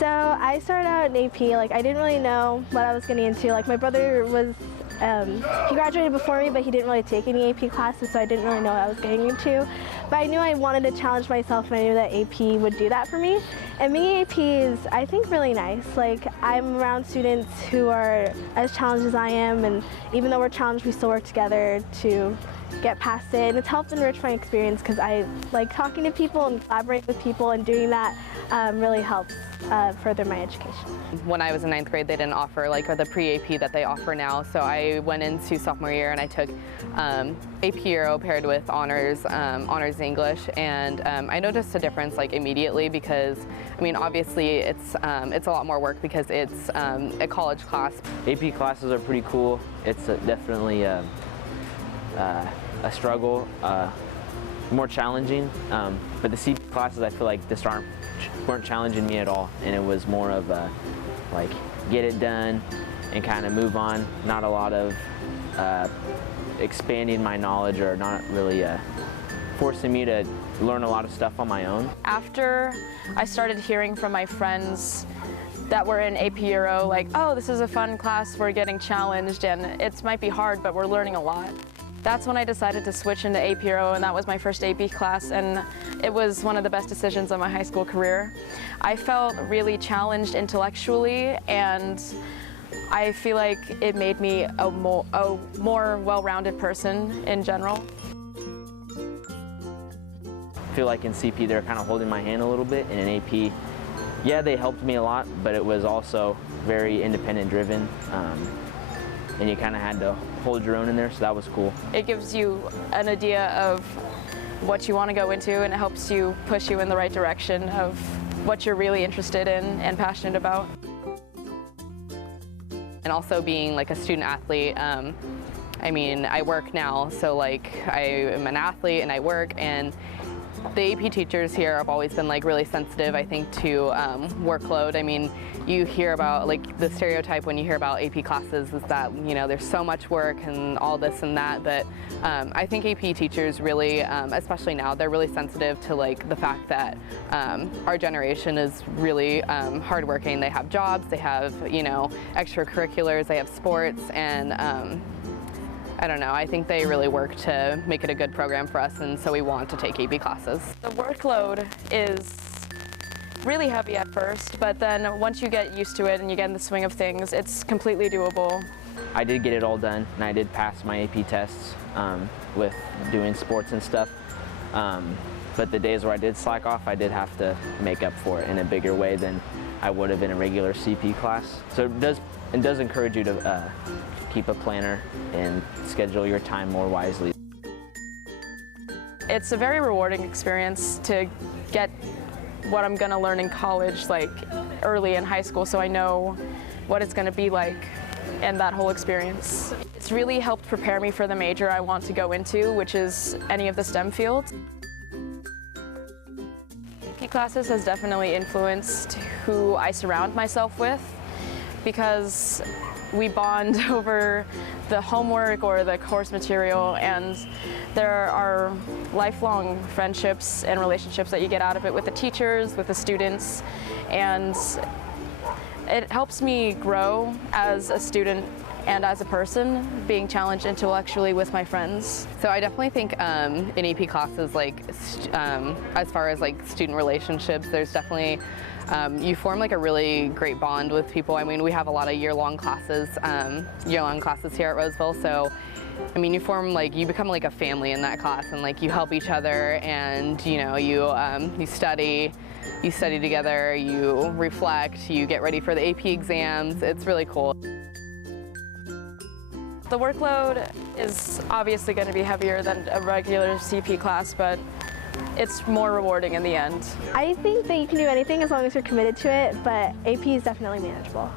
So I started out in AP, like I didn't really know what I was getting into. Like my brother was, he graduated before me, but he didn't really take any AP classes, so I didn't really know what I was getting into. But I knew I wanted to challenge myself, and I knew that AP would do that for me. And being AP is, I think, really nice. Like I'm around students who are as challenged as I am, and even though we're challenged, we still work together to get past it. And it's helped enrich my experience because I like talking to people and collaborating with people, and doing that really helps further my education. When I was in 9th grade, they didn't offer like the pre-AP that they offer now, so I went into sophomore year and I took AP Euro paired with honors English, and I noticed a difference like immediately because, I mean, obviously it's a lot more work because it's a college class. AP classes are pretty cool. It's definitely a struggle, more challenging, but the CP classes I feel like weren't challenging me at all, and it was more of a like get it done and kind of move on, not a lot of expanding my knowledge or not really forcing me to learn a lot of stuff on my own. After I started hearing from my friends that were in AP Euro, like, oh, this is a fun class, we're getting challenged and it might be hard, but we're learning a lot. That's when I decided to switch into AP Euro, and that was my first AP class, and it was one of the best decisions of my high school career. I felt really challenged intellectually, and I feel like it made me a more well-rounded person in general. I feel like in CP they're kind of holding my hand a little bit, and in AP, yeah, they helped me a lot, but it was also very independent driven. And you kind of had to hold your own in there, so that was cool. It gives you an idea of what you want to go into, and it helps you push you in the right direction of what you're really interested in and passionate about. And also being like a student athlete, I mean, I work now, so like I am an athlete and I work, and the AP teachers here have always been like really sensitive, I think, to workload. I mean, you hear about like the stereotype when you hear about AP classes is that, you know, there's so much work and all this and that, but I think AP teachers really, especially now, they're really sensitive to like the fact that our generation is really hardworking. They have jobs, they have, you know, extracurriculars, they have sports, and I don't know, I think they really work to make it a good program for us, and so we want to take AP classes. The workload is really heavy at first, but then once you get used to it and you get in the swing of things, it's completely doable. I did get it all done, and I did pass my AP tests with doing sports and stuff. But the days where I did slack off, I did have to make up for it in a bigger way than I would have in a regular CP class. So it does encourage you to keep a planner and schedule your time more wisely. It's a very rewarding experience to get what I'm going to learn in college like early in high school, so I know what it's going to be like and that whole experience. It's really helped prepare me for the major I want to go into, which is any of the STEM fields. AP classes has definitely influenced who I surround myself with, because we bond over the homework or the course material, and there are lifelong friendships and relationships that you get out of it with the teachers, with the students, and it helps me grow as a student and as a person, being challenged intellectually with my friends. So I definitely think in AP classes, like as far as like student relationships, there's definitely you form like a really great bond with people. I mean, we have a lot of year-long classes here at Roseville, so I mean, you become like a family in that class, and like you help each other, and you know, you study together, you reflect, you get ready for the AP exams. It's really cool. The workload is obviously going to be heavier than a regular CP class, but it's more rewarding in the end. I think that you can do anything as long as you're committed to it, but AP is definitely manageable.